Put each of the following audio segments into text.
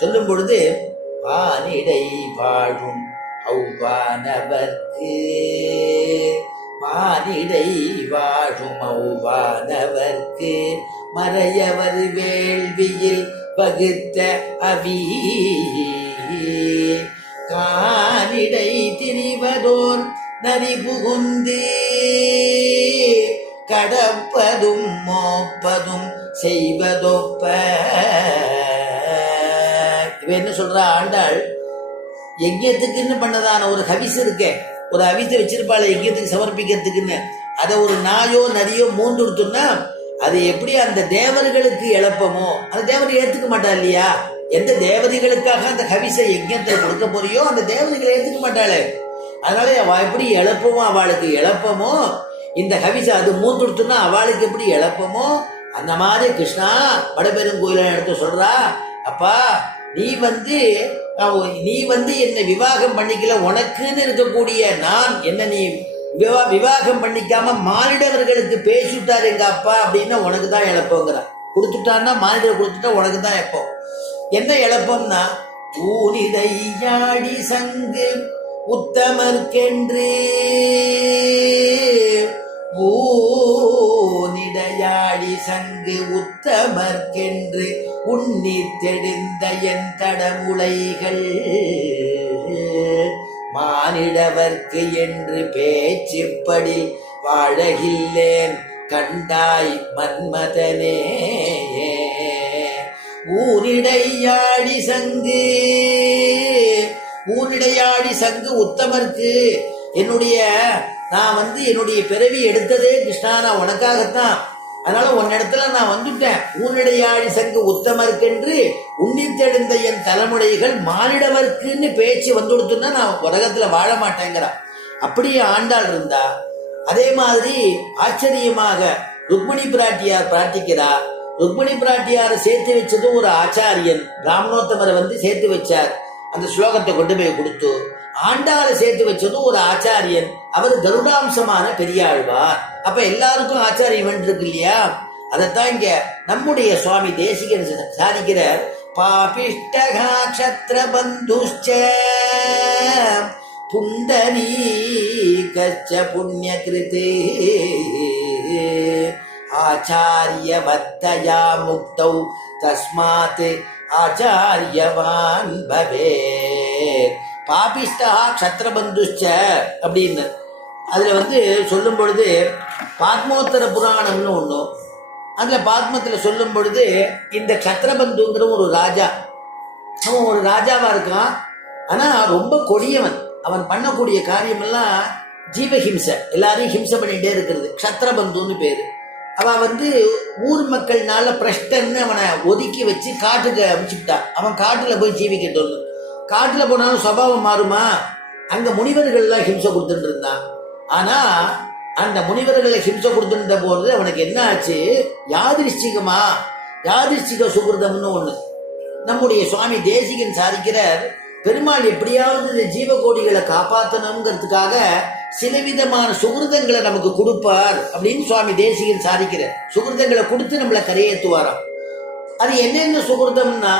சொல்லும் பொழுது வானிடை வாழும் ஔவானவர்க்கு வானிடை வாழும் ஔவானவர்க்கு மறையவர் வேள்வியில் வகுத்த அவி கானிடை திரிவதோர் நரி புகுந்து கடப்பதும் மோப்பதும் செய்வதொப்ப. இவ என்ன சொல்ற, ஆண்டாள் யஜ்யத்துக்குன்னு பண்ணதான ஒரு ஹவிஸ் இருக்கே, ஒரு ஹவிஸை வச்சிருப்பாள் யஜ்யத்துக்கு சமர்ப்பிக்கிறதுக்குன்னு, அதை ஒரு நாயோ நரியோ மூந்துடுத்துன்னா அது எப்படி அந்த தேவர்களுக்கு இழப்பமோ, அந்த தேவதை ஏத்துக்க மாட்டா இல்லையா? எந்த தேவதைகளுக்காக அந்த ஹவிஸை யஜ்யத்தை கொடுக்க போறியோ அந்த தேவதைகளை ஏத்துக்க மாட்டாளே. அதனால அவ எப்படி இழப்பமோ, அவளுக்கு இழப்பமோ இந்த ஹவிஸை அது மூந்துடுத்துன்னா அவளுக்கு எப்படி இழப்பமோ, அந்த மாதிரி கிருஷ்ணா வடபெருங்கோயில எடுத்து சொல்றா, அப்பா நீ வந்து என்னை விவாகம் பண்ணிக்கல, உனக்குன்னு இருக்கக்கூடிய நான் என்ன நீ விவாகம் பண்ணிக்காம மானிடவர்களுக்கு பேசிட்டார் எங்க அப்பா அப்படின்னா உனக்கு தான் இழப்போங்கிறான். கொடுத்துட்டான்னா மானிடர் கொடுத்துட்டா உனக்கு தான் எப்போ என்ன இழப்பம்னா, ஊனிடையாடி சங்கு உத்தமர்க்கென்று ஊனிடையாடி சங்கு உத்தமர்க்கென்று உன்னி தெளிந்த என் தடமுலைகள் மானிடவர்க்கு என்று பேச்சுப்படி வாழகில்லேன் கண்டாய் மன்மதனே. ஊனிடையாடி சங்கு ஊனிடையாடி சங்கு உத்தமர்க்கு, நான் என்னுடைய பிறவி எடுத்ததே கிருஷ்ணா நான் உனக்காகத்தான், அதனால உன்னிடத்துல நான் வந்துட்டேன். ஊனிடையாடி சங்கு உத்தமர்க்கென்று உன்னித்தெழுந்த என் தலைமுறைகள் மானிடவர்க்குன்னு பேச்சு வந்துடுத்துன்னா நான் உலகத்துல வாழ மாட்டேங்கிறான். அப்படியே ஆண்டாள் இருந்தா. அதே மாதிரி ஆச்சரியமாக ருக்மிணி பிராட்டியார் பிரார்த்திக்கிறா. ருக்மிணி பிராட்டியாரை சேர்த்து வச்சதும் ஒரு ஆச்சாரியன் பிராமணோத்தமரை சேர்த்து வச்சார், அந்த ஸ்லோகத்தை கொண்டு போய் கொடுத்து. ஆண்டாளை சேர்த்து வச்சதும் ஒரு ஆச்சாரியன், அவர் கருடாம்சமான பெரியாழ்வார். அப்ப எல்லாருக்கும் ஆச்சாரியம் இருக்கு இல்லையா? அதைத்தான் இங்க நம்முடைய சுவாமி தேசிகன் சாதிக்கிறார். பாபிஷ்டகா க்ஷத்ர பந்துஷ்ச புண்டரீகச்ச புண்ணியகிருதே ஆச்சாரியவத்தயா முக்தௌ தஸ்மாத் ஆச்சாரியவான் பவேத். பாபிஷ்டா க்ஷத்ரபந்துஷ்ச அப்படின்னு அதுல சொல்லும் பொழுது பாத்மோத்தர புராணம்னு ஒண்ணு, அதுல பாத்மத்துல சொல்லும் பொழுது இந்த க்ஷத்ரபந்துங்கிற ஒரு ராஜா, அவன் ஒரு ராஜாவா இருக்கான். ஆனா ரொம்ப கொடியவன். அவன் பண்ணக்கூடிய காரியமெல்லாம் ஜீவஹிம்சை, எல்லாரையும் ஹிம்சை பண்ணிட்டே இருக்கிறது. க்ஷத்ரபந்துன்னு பேரு. அவன் ஊர் மக்கள்னால பிரஷ்டன்னு அவனை ஒதுக்கி வச்சு காட்டுக்கு அனுப்பிச்சுட்டான். அவன் காட்டுல போய் ஜீவிக்கட்டும். காட்டுல போனாலும் சுபாவம் மாறுமா? அங்க முனிவர்கள்லாம் ஹிம்சை கொடுத்துட்டு இருந்தான். ஆனா அந்த முனிவர்களை ஹிம்சை கொடுத்துட்ட போது அவனுக்கு என்ன ஆச்சு, யாதிருஷ்டிக சுகிருதம்னு ஒண்ணு நம்முடைய சுவாமி தேசிகன் சாதிக்கிறார். பெருமாள் எப்படியாவது இந்த ஜீவகோடிகளை காப்பாற்றணுங்கிறதுக்காக சில விதமான சுகிருதங்களை நமக்கு கொடுப்பார் அப்படின்னு சுவாமி தேசிகன் சாதிக்கிறார். சுகிருதங்களை கொடுத்து நம்மளை கரையேற்றுவாராம். அது என்னென்ன சுகிருதம்னா,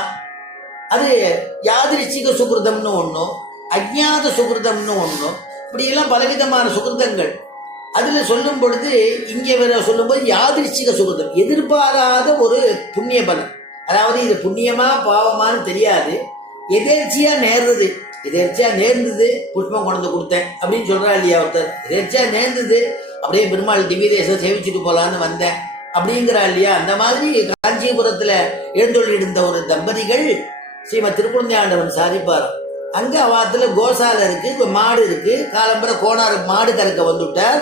அது யாதிருஷ்டிக சுகிருதம்னு ஒன்றும், அஜ்ஞாத சுகிருதம்னு ஒன்றும், இப்படியெல்லாம் பலவிதமான சுகிருதங்கள். அதுல சொல்லும் பொழுது இங்கே வர சொல்லும்போது யாதிருஷ்டிக சுகிருதம், எதிர்பாராத ஒரு புண்ணிய பலன். அதாவது இது புண்ணியமா பாவமானு தெரியாது, எதேர்ச்சியா நேர்ந்தது. எதேர்ச்சியா நேர்ந்தது, புஷ்பம் கொண்டு கொடுத்தேன் அப்படின்னு சொல்றா இல்லையா ஒருத்தர். எதேர்ச்சியா நேர்ந்தது, அப்படியே பெருமாள் திவ்ய தேசம் சேவிச்சுட்டு போலான்னு வந்தேன் அப்படிங்கிறா இல்லையா? அந்த மாதிரி காஞ்சிபுரத்துல எழுந்தொழிருந்த ஒரு தம்பதிகள் ஸ்ரீமத் திருக்குழந்தையாண்டவன் சாதிப்பார். அங்க அவாத்துல கோசாலை இருக்கு, மாடு இருக்கு. காலம்பர கோணார் மாடு கறக்க வந்துட்டார்.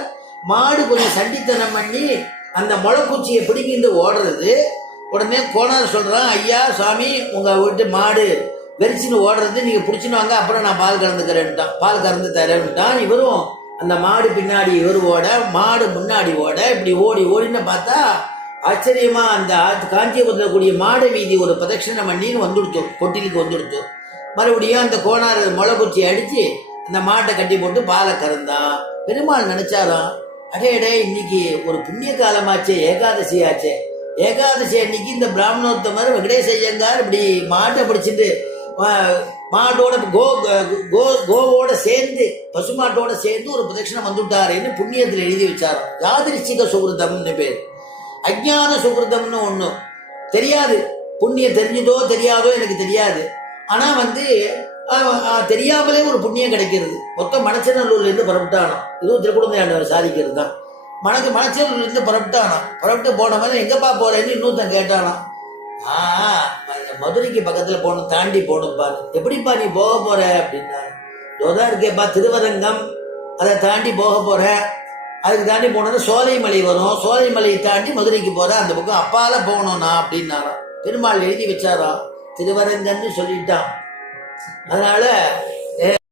மாடு கொஞ்சம் சண்டித்தனம் பண்ணி அந்த முளைக்குச்சியை பிடிக்கிட்டு ஓடுறது. உடனே கோணார் சொல்றான், ஐயா சுவாமி உங்க வீட்டு மாடு வெறிச்சின்னு ஓடுறது, நீங்க பிடிச்சின்னு வாங்க, அப்புறம் நான் பால் கறந்துக்கிறேன்ட்டான், பால் கறந்து தரேன்ட்டான். இவரும் அந்த மாடு பின்னாடி இவர் ஓட, மாடு முன்னாடி ஓட, இப்படி ஓடின்னு பார்த்தா ஆச்சரியமா அந்த காஞ்சிபுரத்தில் கூடிய மாடு வீதி ஒரு பிரதட்சணை பண்ணின்னு வந்துடுத்தோம், கொட்டிலுக்கு வந்துடுத்தோம். மறுபடியும் அந்த கோணார் முளைக்குச்சி அடிச்சு அந்த மாட்டை கட்டி போட்டு பாலை கறந்தான். பெருமாள் நினைச்சாராம், அடே இன்னைக்கு ஒரு புண்ணிய காலமாச்சே, ஏகாதசி ஆச்சே, ஏகாதசி அன்னைக்கு இந்த பிராமணோத்தமர் வெங்கடேச ஐயங்கார் இப்படி மாட்டை பிடிச்சிட்டு மாட்டோட கோவோட சேர்ந்து பசுமாட்டோட சேர்ந்து ஒரு பிரதட்சணம் வந்துட்டாருன்னு புண்ணியத்தில் எழுதி வச்சாராம். யாதிருச்சிக சுகிருதம்னு பேர். அஜ்ஞான சுகிருதம்னு ஒன்று தெரியாது. புண்ணியம் தெரிஞ்சதோ தெரியாதோ எனக்கு தெரியாது. ஆனால் தெரியாமலே ஒரு புண்ணியம் கிடைக்கிறது. மொத்தம் மணச்சநல்லூர்லேருந்து புறப்பட்டானோ, இதுவும் திருக்குழந்தையாண்டவர் சாதிக்கிறது தான். மணச்சநல்லூர்லேருந்து புறப்பட்டு போனவன் எங்கப்பா போறேன்னு இன்னொருத்தன் கேட்டானாம். மதுரைக்கு பக்கத்தில் போகணும், தாண்டி போகணும்ப்பா. எப்படிப்பா நீ போக போற அப்படின்னா, இதோதான் இருக்கேப்பா திருவரங்கம், அதை தாண்டி போக போறேன். அதுக்கு தாண்டி போனது சோலைமலை வரும், சோலைமலையை தாண்டி மதுரைக்கு போற, அந்த பக்கம் அப்பால போகணும்னா அப்படின்னாராம். பெருமாள் எழுதி வச்சாராம், திருவரங்கன்னு சொல்லிட்டான். அதனால